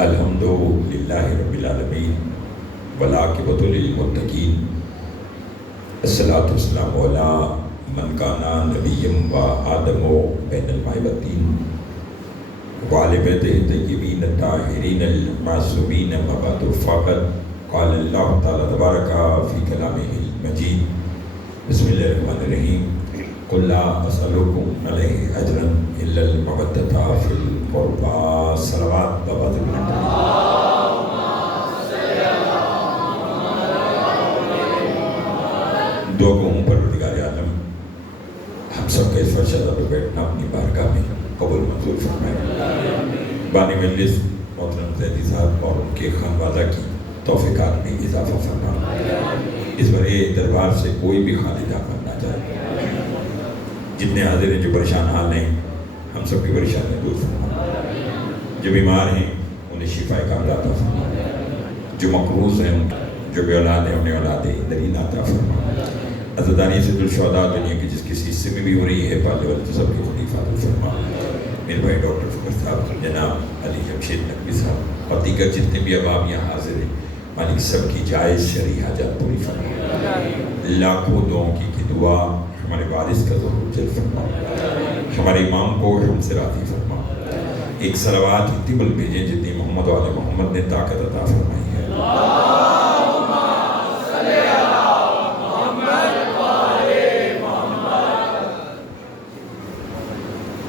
الحمد للہ رب العالمین والعاقبۃ للمتقین الصلاۃ والسلام علی من کان نبیا و آدم بین الماء والطین وعلی بیتہ الطیبین الطاہرین المعصومین اما بعد فقد قال اللہ تعالی تبارک فی کلامہ المجید بسم اللہ الرحمن الرحیم قل لا اسألکم علیہ اجرا الا المودۃ فی القربى صلوات بابا دعا کو ہوں پروردگار عالم ہم سب کا اس فرشتہ پہ بیٹھنا اپنی بارگاہ میں قبول منظور فرمائے. بانی مجلس محترم زیدی صاحب اور ان کے خانوادہ کی توفیقات میں اضافہ فرما. اس بڑے دربار سے کوئی بھی خالی دامن نہ جائے. جتنے حاضر ہیں جو پریشان حال ہیں ہم سب کی پریشانی دور فرما. جو بیمار ہیں انہیں شفا کاملہ عطا فرما. جو مقروض ہیں جو بے اولاد ہیں انہیں اولاد دریل عطا فرما. عزاداری سے الشہداء دنیا کی جس کسی حصے میں بھی ہو رہی ہے پالے والے تو سب کے خلیفہ عطا فرما. میرے بھائی ڈاکٹر فکر صاحب، جناب علی جمشید نقوی صاحب اور دیگر جتنے بھی احباب یہاں حاضر ہیں، مالک سب کی جائز شرعی حاجات پوری فرما. لاکھوں دعاؤں کی دعا ہمارے وارث کا ضرور جل فرما. ہمارے امام کو ہم سے راضی فرما. ایک صلوات اتنی بل بھیجیں جتنی محمد و آل محمد نے طاقت عطا فرمائی ہے.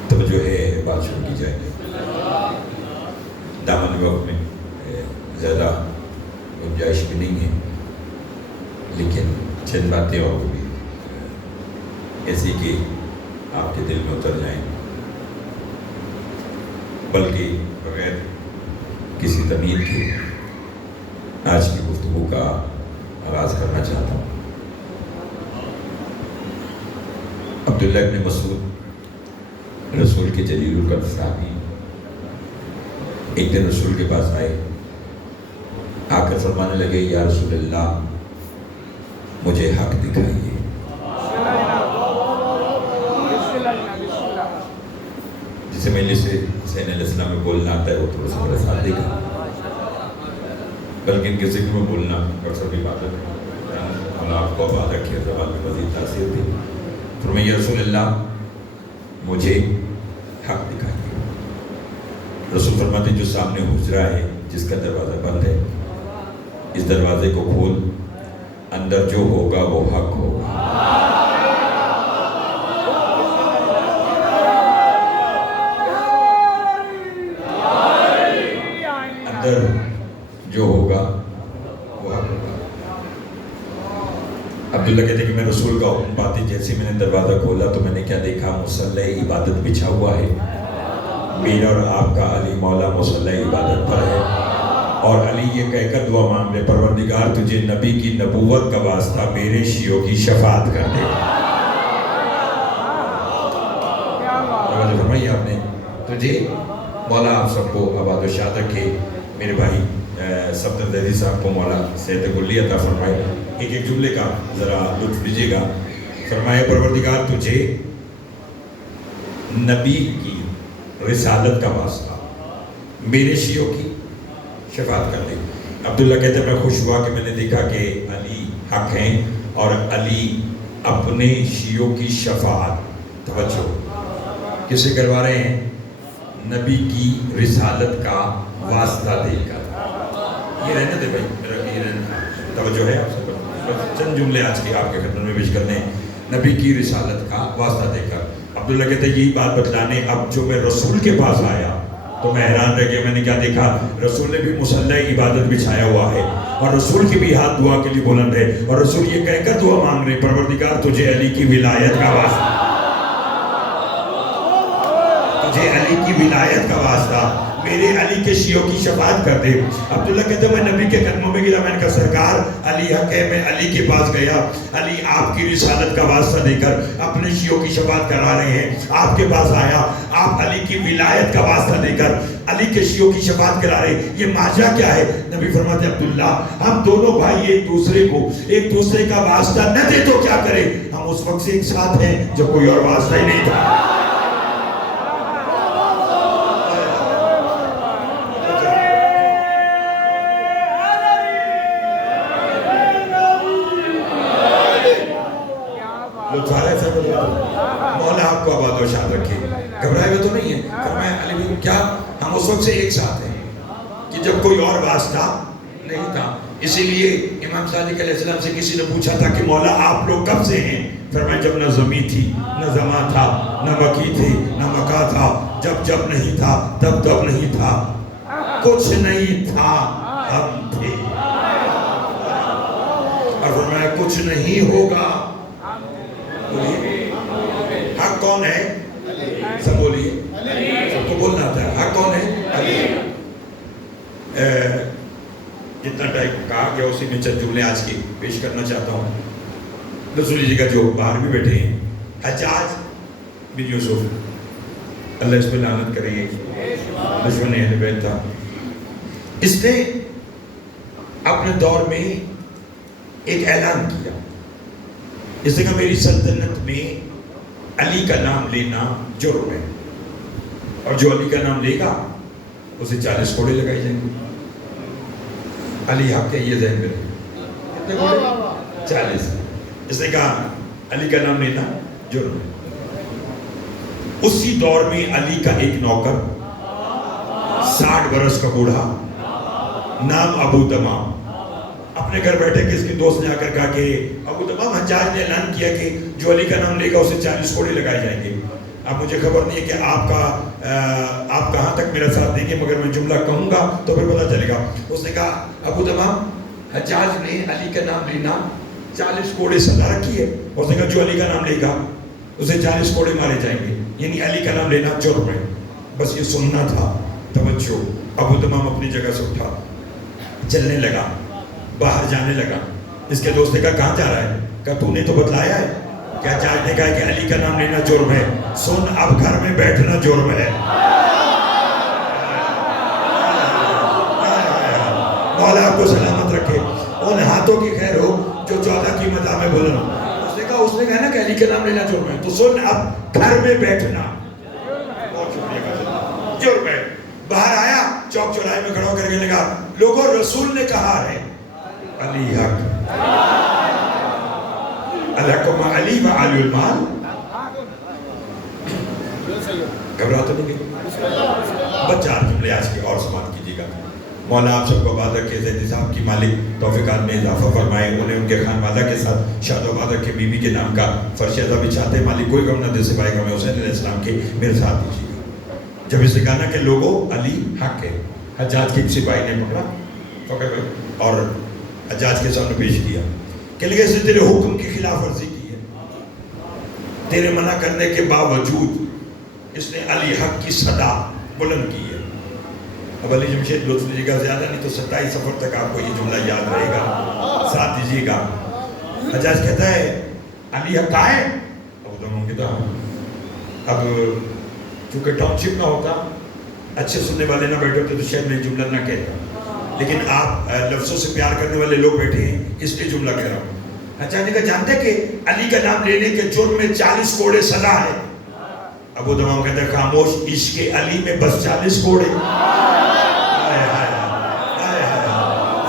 توجہ ہے بات شروع کی جائے گی. دامن وقت میں زیادہ گنجائش بھی نہیں ہے، لیکن چند باتیں اور بھی ایسی کہ آپ کے دل میں اتر جائیں، بلکہ بغیر کسی تمہید کے آج کی گفتگو کا آغاز کرنا چاہتا ہوں. عبداللہ ابن مسعود رسول کے جلیل القدر صحابی ایک دن رسول کے پاس آئے، آ کر فرمانے لگے یا رسول اللہ مجھے حق دکھائیے. جسے مجلس سے حسین علیہ السلام میں بولنا آتا ہے وہ تھوڑا سا میرا ساتھ دے گا، بلکہ ان کے ذکر میں بولنا اکثر بھی بات ہے. اللہ آپ کو آباد رکھے، زبان میں مزید تاثیر دے. فرمایا یا رسول اللہ مجھے حق دکھائیے. رسول فرماتے جو سامنے حجرہ ہے جس کا دروازہ بند ہے، اس دروازے کو کھول، اندر جو ہوگا وہ حق ہوگا. اندر جو ہوگا وہ حق ہوگا. عبداللہ کہتے کہ میں رسول کا حکم پاتے جیسے میں نے دروازہ کھولا تو میں نے کیا دیکھا، مصلی عبادت بچھا ہوا ہے. میرا اور آپ کا علی مولا مصلی عبادت پر ہے، اور علی یہ کہہ کر دعا مانگ لے پروردگار تجھے نبی کی نبوت کا واسطہ میرے شیعوں کی شفاعت کر دے. فرمائی آپ نے تجھے مولا آپ سب کو آباد و شاد رکھے. میرے بھائی صفدر زیدی صاحب کو مولا صحت کلی عطا فرمائے. ایک ایک جملے کا ذرا لطف لیجیے گا. فرمایا پروردگار تجھے نبی کی رسالت کا واسطہ میرے شیعوں کی شفاعت کر دے. عبداللہ کہتے ہیں میں خوش ہوا کہ میں نے دیکھا کہ علی حق ہیں اور علی اپنے شیعوں کی شفاعت، توجہ کسے کروا رہے ہیں؟ نبی کی رسالت کا واسطہ دے کر. یہ رہنے دے بھائی، میرا یہ رہنا توجہ ہے. آپ سے چند جملے آج کے آپ کے خدمت میں پیش کرنے ہیں. نبی کی رسالت کا واسطہ دے کر. عبداللہ کہتے ہیں یہی بات بتلانے اب جو میں رسول کے پاس آیا تو میں حیران رہ گیا. میں نے کیا دیکھا، رسول نے بھی مصلی عبادت بچھایا ہوا ہے اور رسول کی بھی ہاتھ دعا کے لیے بلند ہے، اور رسول یہ کہہ کر دعا مانگ رہے پروردگار تجھے علی کی ولایت کا واسطہ، تجھے علی کی ولایت کا واسطہ میرے علی کے شیعوں کی شفاعت کر دے. عبداللہ کہتے ہیں میں نبی کے قدموں میں گرا. میں نے کہا سرکار علی حق ہے. میں علی کے پاس گیا، علی آپ کی رسالت کا واسطہ دے کر اپنے شیعوں کی شفاعت کرا رہے ہیں. آپ کے پاس آیا، آپ علی کی ولایت کا واسطہ دے کر علی کے شیعوں کی شفاعت کرا رہے ہیں. یہ ماجرا کیا ہے؟ نبی فرماتے ہیں عبداللہ ہم دونوں بھائی ایک دوسرے کا واسطہ نہ دے تو کیا کرے؟ ہم اس وقت سے ایک ساتھ ہیں جب کوئی اور واسطہ ہی نہیں تھا. کیا ہم اس وقت سے ایک ساتھ ہیں کہ جب کوئی اور واسطہ نہیں تھا. اسی لیے امام صادق علیہ السلام سے کسی نے پوچھا تھا کہ مولا آپ لوگ کب سے ہیں؟ فرمایا جب نہ زمین تھی نہ زمان تھا نہ مکی تھی نہ مکا تھا، جب نہیں تھا تب نہیں تھا، کچھ نہیں تھا ہم تھے. اور فرمایا کچھ نہیں ہوگا. بولیے حق کون ہے؟ سب بولیے، سب کو بولنا آتا ہے. حق کون ہے؟ علی. جتنا ٹائم کہا گیا اسی میں چند جملے آج کی پیش کرنا چاہتا ہوں. رسول جی کا جو باہر بھی بیٹھے ہیں حجاج بن یوسف، اللہ اس پہ لعنت کریں گے، دشمن اہل بیت تھا. اس نے اپنے دور میں ایک اعلان کیا. اس نے کہا میری سلطنت میں علی کا نام لینا جرم ہے، اور جو علی کا نام لے گا اسے 40 کوڑے لگائی جائیں گے. علی حق ہے، یہ ذہن میں رہے. کتنے کوڑے؟ 40. اس نے کہا علی کا نام لینا جرم ہے. اسی دور میں علی کا ایک نوکر 60 برس کا بوڑھا نام ابو تمام اپنے گھر بیٹھے کہ اس کے دوست نے آ کر کہا کہ ابو تمام حجاج نے اعلان کیا کہ جو علی کا نام لے گا اسے 40 کوڑے لگائے جائیں گے. اب مجھے خبر نہیں ہے کہ آپ کہاں تک میرا ساتھ دیں گے، مگر میں جملہ کہوں گا تو پھر پتہ چلے گا. اس نے کہا ابو تمام حجاج نے علی کا نام لینا 40 کوڑے سزا رکھی ہے. اس نے کہا جو علی کا نام لے گا اسے 40 کوڑے مارے جائیں گے، یعنی علی کا نام لینا جرم ہے. بس یہ سننا تھا. توجہ. ابو تمام اپنی جگہ سے اٹھا، چلنے لگا، باہر جانے لگا. اس کے دوست نے کہا کہاں جا رہا ہے؟ کہا تو نے تو بتلایا ہے کہ حجاج نے کہا کہ علی کا نام لینا جرم ہے. سن اب گھر میں بیٹھنا جرم ہے. مولا آپ کو سلامت رکھے، ان ہاتھوں کی خیر ہو جو 14 کی مدح میں بولن. اس نے کہا نا کہ علی کا نام لینا جرم ہے، تو سن اب گھر میں بیٹھنا جرم ہے. باہر آیا، چوک چوراہے میں کھڑا ہو کر کے لگا لوگوں رسول نے کہا ہے علی حق، الحکم علی و علی المال. گھبرا تو نہیں گئی. بس 4 جملے آج کے اور سماعت کیجیے گا. مولا آپ سب کو آباد رکھے، زیدی صاحب کی مالک توفیقات میں اضافہ فرمائے، انہیں ان کے خانوادہ کے ساتھ شاد و آباد رکھے. بی بی کے نام کا فرش ازا بچھاتے مالک کوئی غم نہ دل سے پائے گا. میں حسین علیہ السلام کے میرے ساتھ دیجیے گا. جب اس نے کہا نا کہ لوگوں علی حق ہے، حجاج کے سپاہی نے پکڑا اور حجاج کے سامنے پیش کیا کہ لگے اس نے تیرے حکم کی خلاف ورزی کی ہے، تیرے منع کرنے کے باوجود اس نے علی حق کی صدا بلند کی ہے. اب علی جمشید لطف لیجیے گا، زیادہ نہیں تو 27 سفر تک آپ کو یہ جملہ یاد رہے گا، ساتھ دیجیے گا. حجاج کہتا ہے علی حق کہاں ہے؟ ابو تمام کہتا ہے. اب چونکہ ٹاؤن شپ نہ ہوتا، اچھے سننے والے نہ بیٹھے ہوتے تو شاید میں جملہ نہ کہتا، لیکن آپ لفظوں سے پیار کرنے والے لوگ بیٹھے ہیں اس لیے جملہ کہہ رہا ہوں. حجاج نے کہا جانتے کہ علی کا نام لینے کے جرم میں 40 کوڑے سزا ہے. ابو تمام کہتا ہے خاموش، عشق علی میں بس 40 کوڑے.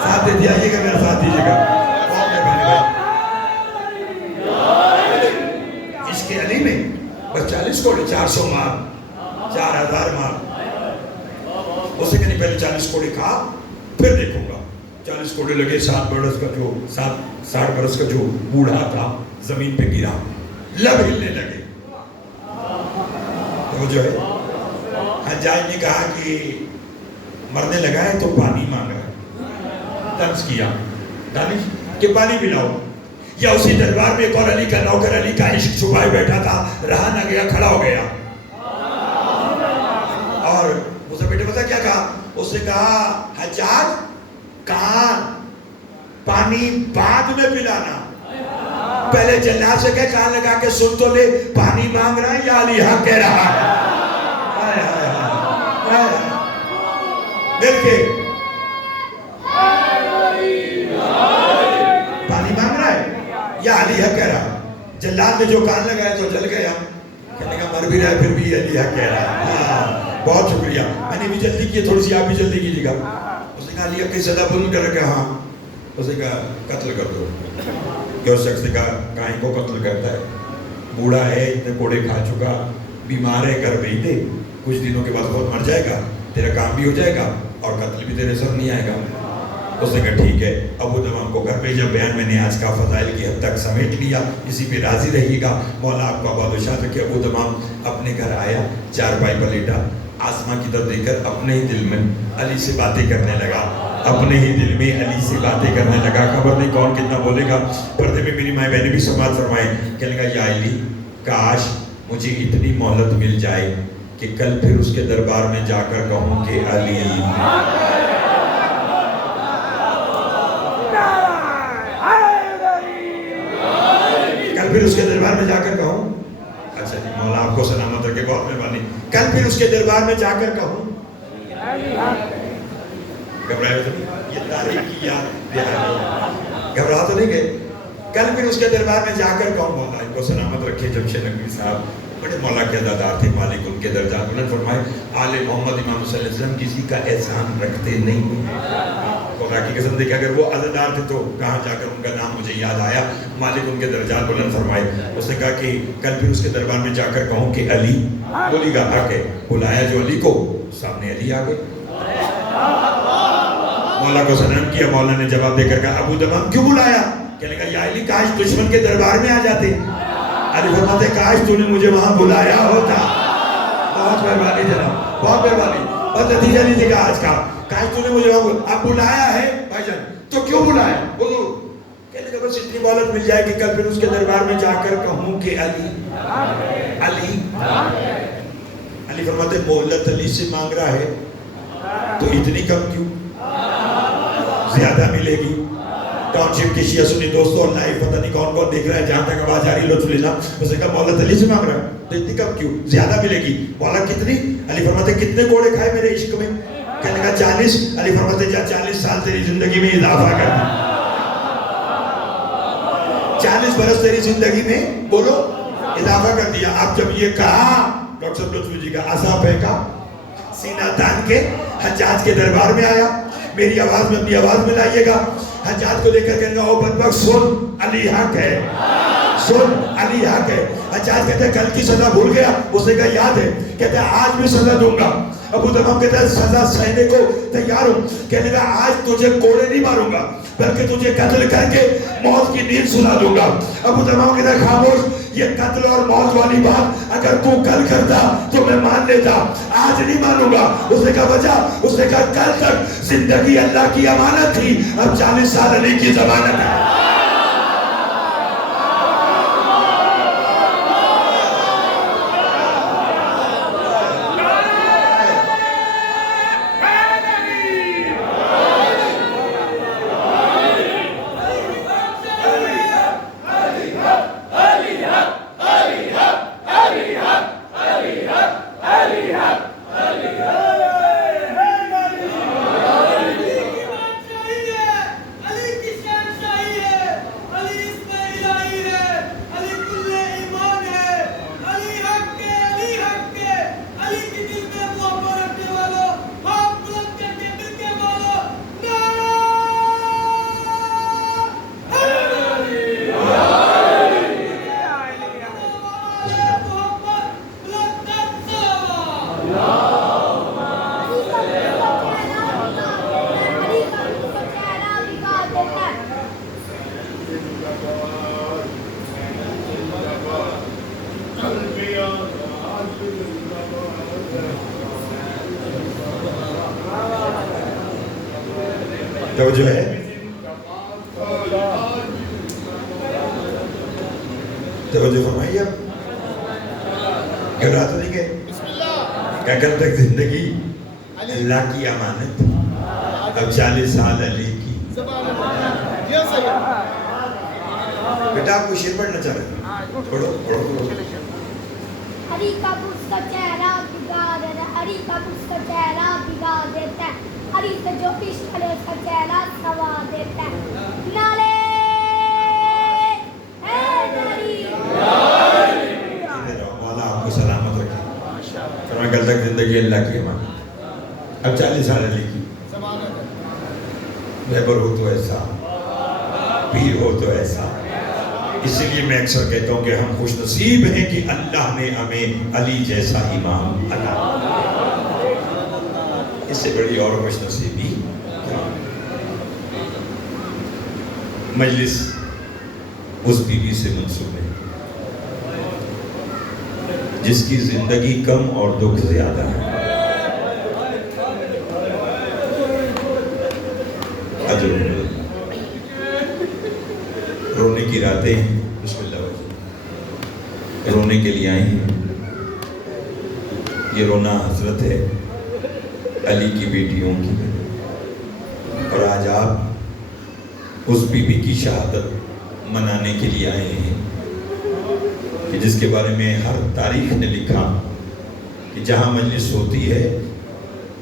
ساتھ دیجیے آئیے گا، میرا ساتھ دیجیے گا. عشق علی میں بس 40 کوڑے، 400 مار، 4000 مار. اسے کہ نہیں پہلے 40 کوڑے کھا پھر دیکھوں گا. 40 کوڑے لگے. 60 برس کا جو بوڑھا تھا زمین پہ گرا، لب ہلنے لگے. تو جو ہے حجاج نے کہا کہ مرنے لگا ہے تو پانی مانگ رہا ہے. طنز کیا دانش کہ پانی پلاؤ. یا اسی دربار میں ایک اور علی کا نوکر علی کا عشق چھپائے بیٹھا تھا، رہا نہ گیا، کھڑا ہو گیا. اور اسے بیٹے پتا کیا کہا؟ اس نے کہا حجاج کہاں پانی بعد میں پلانا، پہلے جلاد سے کہہ کہاں لگا کے سن تو لے، پانی مانگ رہا ہے یا علی حق کہہ رہا ہے. مل کے پانی مانگ رہا ہے یا علی حق کہہ رہا. جلاد نے جو کان لگایا تو جل گیا، کہنے کا مر بھی رہا ہے پھر بھی علی حق کہہ رہا ہے. بہت شکریہ. میں نے بھی جلدی کی، تھوڑی سی آپ بھی جلدی کیجیے گا. اس نے کہا علی حق کی صدا بلند کر رکھا. ہاں. اس نے کہا قتل کر دو. جو شخص نے کہا کہیں کو قتل کرتا ہے، بوڑھا ہے، اتنے کوڑے کھا چکا، بیمار ہے، گھر بھیج دے. کچھ دنوں کے بعد خود مر جائے گا، تیرا کام بھی ہو جائے گا اور قتل بھی تیرے سر نہیں آئے گا۔ اس نے کہا ٹھیک ہے، ابو تمام کو گھر بھیجا۔ بیان میں نے آج کا فضائل کی حد تک سمیٹ لیا، اسی پہ راضی رہیے گا، مولا آپ کو آباد و شاد رکھے۔ ابو تمام اپنے گھر آیا، چارپائی پر لیٹا، آسماں کی طرف دیکھ کر اپنے ہی دل میں علی سے باتیں کرنے لگا، اپنے ہی دل میں علی سے باتیں کرنے لگا۔ خبر نہیں کون کتنا بولے گا۔ پردے میں میری مائیں بہنیں بھی سماعت فرمائیں، کہنے لگا یا علی کاش مجھے اتنی مہلت مل جائے کہ کل پھر اس کے دربار میں جا کر کہوں کہ علی، کل پھر اس کے دربار میں جا کر کہوں، اچھا جی مولا آپ کو سلامت رکھے، بہت مہربانی، کل پھر اس کے دربار میں جا کر کہوں، گھبرائے تو نہیں، یہ تاریخ کی یاد دہانی، گھبرا تو نہیں گئے، کل پھر اس کے دربار میں جا کر کہوں، مولا ان کو سلامت رکھے۔ جمشید نقوی صاحب بڑے مولا کے عزادار تھے، مالک ان کے درجات بلند فرمائے۔ آل محمد امام صلی اللہ علیہ وسلم کسی کا احسان رکھتے نہیں، خدا کی قسم دیکھیں اگر وہ عزادار تھے تو کہاں جا کر ان کا نام مجھے یاد آیا، مالک ان کے درجات بلند فرمائے۔ اس نے کہا کہ کل پھر اس کے دربار میں جا کر کہوں کہ علی، بولی گا حق ہے، بلایا جو علی کو، سامنے علی آ گئے، مولا کو سلام کیا۔ مولا نے جواب دے کر کہا ابو تمام کیوں بلایا؟ کہنے لگا یا علی کاش دشمن کے دربار میں آ جاتے۔ علی فرماتے کاش تو نے مجھے وہاں بلایا ہوتا۔ بہت مہربانی جناب، بہت مہربانی، بس نتیجہ لیجیے گا آج کا، کاش تو نے مجھے وہاں اب بلایا ہے بھائی جان تو کیوں بلایا؟ حضور کہنے لگا بس اتنی مہلت مل جائے کہ کل پھر اس کے دربار میں جا کر کہوں کہ علی، علی، علی فرماتے مہلت علی سے مانگ رہا ہے تو اتنی کم کیوں، زیادہ ملے گی۔ ٹاؤن شپ کی شیعہ سنی دوستوں اور لائیو پتہ نہیں کون کون دیکھ رہا ہے، جہاں تک آواز آ رہی لطف لینا، اس نے کہا مولت علی سے مانگ رہا ہے تو اتنی کم کیوں، زیادہ ملے گی۔ مولا کتنی؟ علی فرماتے کتنے گھوڑے کھائے میرے عشق میں؟ کہنے کا 40۔ علی فرماتے جا 40 سال تیری زندگی میں اضافہ کر دی، 40 برس تیری زندگی میں بولو اضافہ کر دیا۔ اب جب یہ کہا ڈاکٹر صاحب لطف جی کا عصا پھینکا، سینہ تان کے حجاج کے دربار میں آیا، میری آواز میں اپنی آواز میں لائیے گا، حجاج کو دیکھ کر کہنے گا او بدبخت سن علی حق ہے، سن علی حق ہے۔ حجاج کہتے ہیں کل کی سزا بھول گیا؟ اس نے کہا یاد ہے۔ کہتے ہیں آج بھی سزا دوں گا۔ ابو تمام کہتے ہیں سزا سہنے کو تیار ہوں۔ کہنے گا آج تجھے کوڑے نہیں ماروں گا بلکہ تجھے قتل کر کے موت کی نیند سنا دوں گا۔ ابو تمام کہتے ہیں خاموش، یہ قتل اور موت والی بات اگر تو کل کرتا تو میں مان لیتا، آج نہیں مانوں گا۔ اس نے کہا وجہ؟ اس نے کہا کل تک زندگی اللہ کی امانت تھی، اب 40 سال علی کی ضمانت ہے۔ توجہ ہے، توجہ فرمائیے۔ اب گھبرا تو نہیں گئے؟ کیا کل تک زندگی اللہ کی امانت، اب 40 سال علی کی۔ بیٹا آپ کو شیر پڑھنا چاہ رہے ہیں؟ پڑھو پڑھو۔ علی کا بغض کا چہرہ بگاڑ دیتا ہے، علی کا بغض کا چہرہ بگاڑ دیتا ہے، علی سے جو عشق کرے اس کا چہرہ سنوار دیتا ہے۔ نعرے حیدری، مولا آپ کو سلامت رکھے۔ فرمایا کل تک زندگی اللہ کی امانت، اب 40 سال علی کی۔ رہبر ہو تو ایسا، پیر ہو تو ایسا۔ اسی لیے میں اکثر کہتا ہوں کہ ہم خوش نصیب ہیں کہ اللہ نے ہمیں علی جیسا امام عطا سے بڑی اور خوش نصیبی مجلس اس بیوی سے منسوب ہے جس کی زندگی کم اور دکھ زیادہ ہے. رونے کی راتیں بسم اللہ رونے کے لیے آئی ہیں. یہ رونا حسرت ہے علی کی بیٹیوں کی. اور آج آپ اس بی بی کی شہادت منانے کے لیے آئے ہیں کہ جس کے بارے میں ہر تاریخ نے لکھا کہ جہاں مجلس ہوتی ہے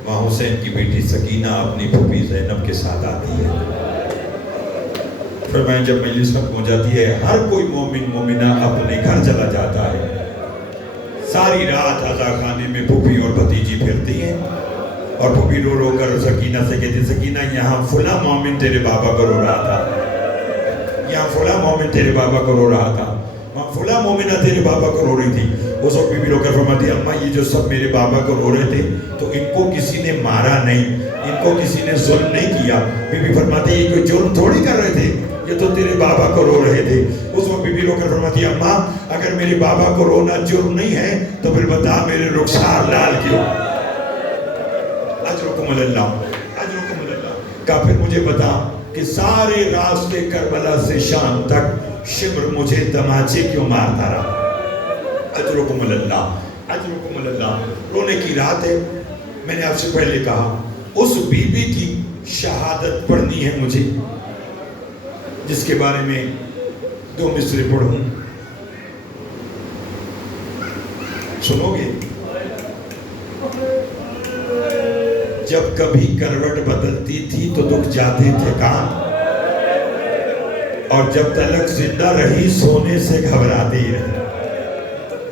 وہاں حسین کی بیٹی سکینہ اپنی پھوپھی زینب کے ساتھ آتی ہے. فرمایا جب مجلس ختم ہو جاتی ہے ہر کوئی مومن مومنہ اپنے گھر چلا جاتا ہے. ساری رات عزا خانے میں پھوپھی اور بھتیجی پھرتی ہیں اور پھوپھی رو رو کر سکینہ سے کہتی سکینہ یہاں فلاں مومن تیرے بابا کو رو رہا تھا, یہاں فلاں مومن تیرے بابا کو رو رہا تھا, وہاں فلاں مومنہ تیرے بابا کو رو رہی تھی. اس وقت بی بی رو کر فرماتی اماں یہ جو سب میرے بابا کو رو رہے تھے تو ان کو کسی نے مارا نہیں, ان کو کسی نے ظلم نہیں کیا. بی بی فرماتی یہ کوئی جرم تھوڑی کر رہے تھے, یہ تو تیرے بابا کو رو رہے تھے. اس وقت بی بی رو کر فرماتی اماں اگر میرے بابا کو رونا جرم نہیں ہے تو پھر بتا میرے رخسار لال کیوں. اجرکم اللہ اجرکم اللہ. کہا پھر مجھے بتا کہ سارے راستے کربلا سے شام تک شمر مجھے تماچے کیوں مارتا رہا. اجرکم اللہ اجرکم اللہ. رونے کی رات ہے. میں نے آپ سے پہلے کہا اس بی بی کی شہادت پڑھنی ہے مجھے جس کے بارے میں 2 مصرے پڑھوں. سنو گے؟ جب کبھی کروٹ بدلتی تھی تو دکھ جاتے تھے کان, اور جب تلک زندہ رہی سونے سے گھبراتی رہی.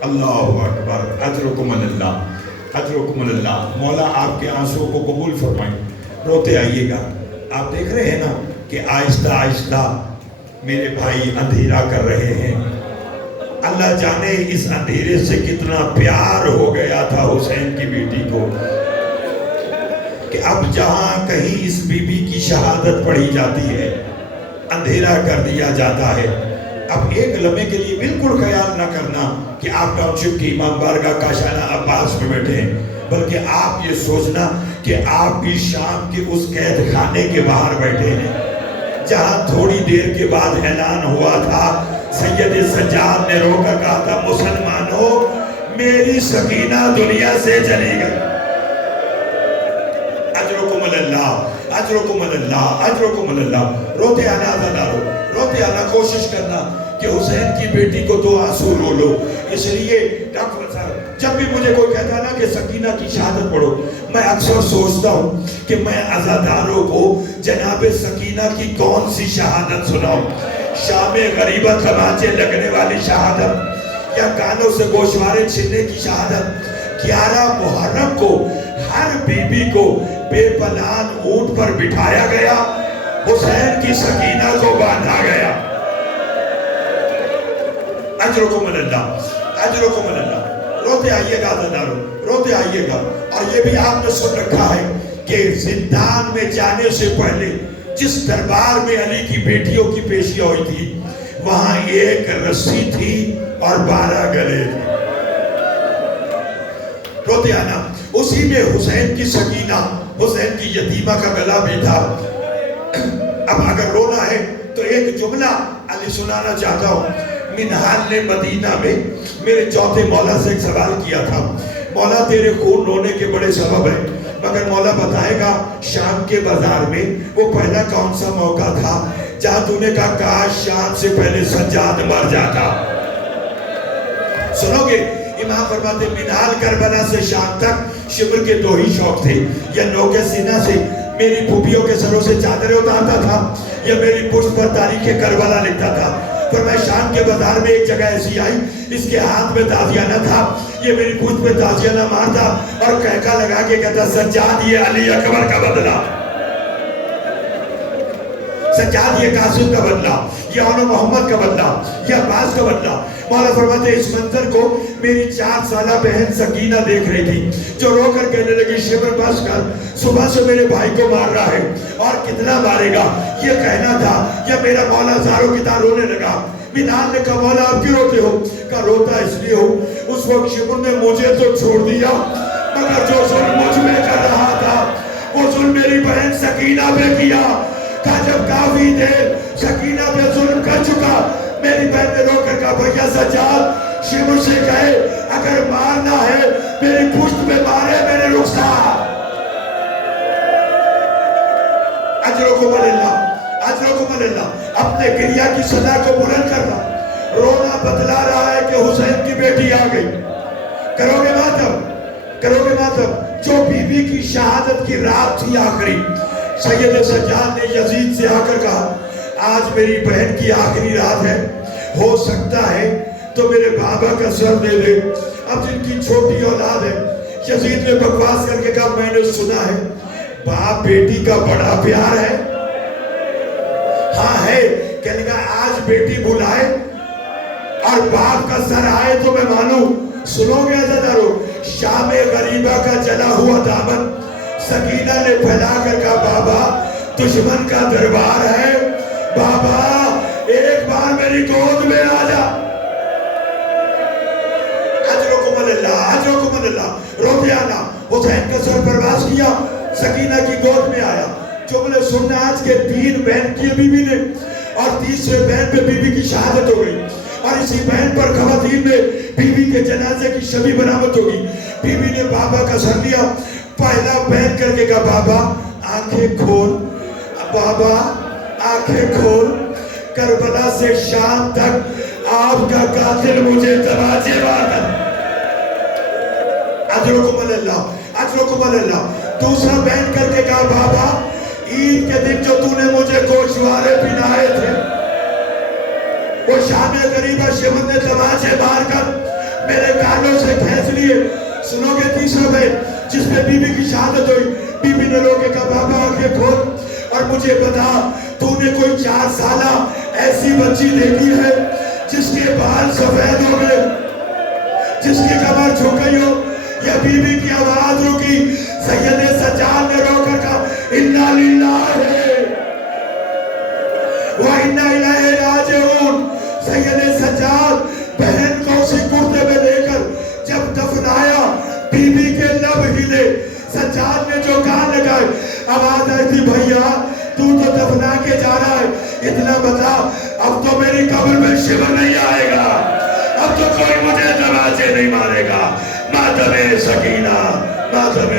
اللہ اکبر. اجرکم اللہ اجرکم اللہ. مولا آپ کے آنسوں کو قبول فرمائیں. روتے آئیے گا. آپ دیکھ رہے ہیں نا کہ آہستہ آہستہ میرے بھائی اندھیرا کر رہے ہیں. اللہ جانے اس اندھیرے سے کتنا پیار ہو گیا تھا حسین کی بیٹی کو کہ اب جہاں کہیں اس بی بی کی شہادت پڑھی جاتی ہے اندھیرا کر دیا جاتا ہے. اب ایک لمحے کے لیے بالکل خیال نہ کرنا کہ آپ ٹاؤن شپ کی امام بارگاہ کاشانہ عباس میں بیٹھے ہیں, بلکہ آپ یہ سوچنا کہ آپ بھی شام کے اس قید خانے کے باہر بیٹھے ہیں جہاں تھوڑی دیر کے بعد اعلان ہوا تھا. سید سجاد نے رو کر کہا تھا مسلمانوں میری سکینہ دنیا سے چلی گئی. اجرکم اللہ اجرکم اللہ اجرکم اللہ. روتے آنا زدارو, روتے آنا. کوشش کرنا کہ حسین کی بیٹی کو 2 آنسو رو لو. اس لیے ڈاکٹر صاحب جب بھی مجھے کوئی کہتا ہے نا کہ سکینہ کی شہادت پڑھو, میں اکثر سوچتا ہوں کہ میں عزاداروں کو جناب سکینہ کی کون سی شہادت سناؤں. شام غریبت تماچے لگنے والی شہادت, یا کانوں سے گوشوارے چھلنے کی شہادت. 11 محرم کو ہر بی بی کو بے پلان اونٹ پر بٹھایا گیا, حسین کی سکینہ کو باندھا گیا. اجرکم اللہ اجرکم اللہ. روتے آئیے گا زندارو, روتے آئیے گا. اور یہ بھی آپ نے سن رکھا ہے کہ زندان میں جانے سے پہلے جس دربار میں علی کی بیٹیوں کی پیشیاں ہوئی تھی وہاں 1 رسی تھی اور 12 گلے تھے. روتے آنا. اسی میں حسین کی سکینہ, حسین کی یتیمہ کا گلا بھی تھا. اب اگر رونا ہے تو ایک جملہ علی سنانا چاہتا ہوں. منہال نے مدینہ میں میرے چوتھے مولا سے ایک سوال کیا تھا, مولا تیرے خون رونے کے بڑے سبب ہیں, مگر مولا بتائے گا شام کے بازار میں وہ پہلا کون سا موقع تھا جہاں تو نے کہا کاش شام سے پہلے سجاد مر جاتا. سنو گے؟ امام فرماتے منہال کربلا سے شام تک شمر کے 2 ہی شوق تھے, یا نوکے سینہ سے میری پھوپھیوں کے سروں سے چادریں اتارتا تھا, یا میری پشت پر تاریخ کربلا لکھتا تھا. پر میں شام کے بازار میں ایک جگہ ایسی آئی, اس کے ہاتھ میں تازیانہ تھا, یہ میری پشت پہ تازیانہ مارتا اور کہکا لگا کے کہتا سجاد یہ علی اکبر کا بدلہ, سجاد یہ قاسم کا بدلہ، یہ اونو محمد کا بدلہ، یہ عباس کا بدلہ۔ مولا فرماتے اس منظر کو میری 4 سالہ بہن سکینہ دیکھ رہی تھی، جو رو کر کہنے لگی شمر بس کر، صبح سے میرے بھائی کو مار رہا ہے اور کتنا مارے گا، یہ کہنا تھا۔ یا میرا مولا زاروں کی طرح رونے لگا۔ بلال نے کہا مولا آپ کیوں روتے ہو؟ کہا روتا اس لیے ہوں، اس وقت شمر نے مجھے تو چھوڑ دیا، مگر جو ظلم مجھ میں کر رہا تھا وہ ظلم میری بہن سکینہ پہ کیا۔ کہا جب کافی دیر سکینہ پہ ظلم کر چکا، میری بہن نے رو کر کہا بھیا سجاد شمر سے کہے اگر مارنا ہے میری پشت پہ مارے میرے رخسار۔ اجرکم اللہ، اجرکم اللہ۔ اپنے گریہ کی صدا کو بلند کرنا، رونا بتلا رہا ہے کہ حسین کی بیٹی آ گئی۔ کرو گے ماتم، کرو گے ماتم۔ جو بی بی کی شہادت کی رات تھی آخری، سید سجاد نے یزید سے آ کر کہا آج میری بہن کی آخری رات ہے، ہو سکتا ہے تو میرے بابا کا سر دے دے، اب جن کی چھوٹی اولاد ہے۔ یزید نے بکواس کر کے کہا میں نے سنا ہے باپ بیٹی کا بڑا پیار ہے۔ ہاں ہے، کہنے کا آج بیٹی بلائے اور باپ کا سر آئے تو میں مانوں۔ سنو گے عزیزارو، شام غریبہ کا جلا ہوا دامن سکینہ نے پھیلا کر کہا بابا دشمن کا دربار ہے، بابا ایک بار میری گود میں آ جا۔ اجرکم اللہ، اجرکم اللہ۔ روتے آنا، حسین کا سر پرواز کیا، سکینہ کی گود میں آیا۔ جملے سننا آج کے 3 بہن کی بی بی نے، اور 30ویں بہن پہ بی بی کی شہادت ہو گئی، اور اسی بہن پر خواتین میں بی بی کے جنازے کی شبی برآمد ہوگی۔ بی بی نے بابا کا سر لیا، پہلا بہن کر کے کہا بابا آنکھیں کھول، بابا آنکھیں کھول، کربلا سے شام تک آپ کا قاتل مجھے تماچے مارتا۔ اجرکم اللہ، اجرکم اللہ۔ دوسرا بہن کر کے کہا بابا عید کے دن جو تو نے مجھے گوشوارے پہنائے تھے وہ شام غریبہ شمر نے تماچے مار کر میرے کانوں سے کھینچ لیے۔ سنو گے تیسرا بہن جس پہ بی بی کی شہادت ہوئی، بی بی نے رو کے کہا بابا آنکھیں کھول اور مجھے بتا تو نے کوئی 4 سالہ ایسی بچی دیکھی ہے جس کے بال سفید ہو گئے، جس کی کمر جھک گئی ہو؟ یا بی بی کی آواز رکی، سید سجاد نے رو کر کہا انا للہ و انا الیہ راجعون۔ سید سجاد بہن کو اسی کرتے میں لے کر جب دفنایا، بی بی کے لب ہلے، سجاد نے جو کان لگائے، آواز آئی تھی بھیا تو دفنا کے جا رہا ہے، اتنا بتا اب تو میری قبر میں شمر نہیں آئے گا، اب تو کوئی مجھے تماچے نہیں مارے گا۔ ماتم سکینہ، ماتم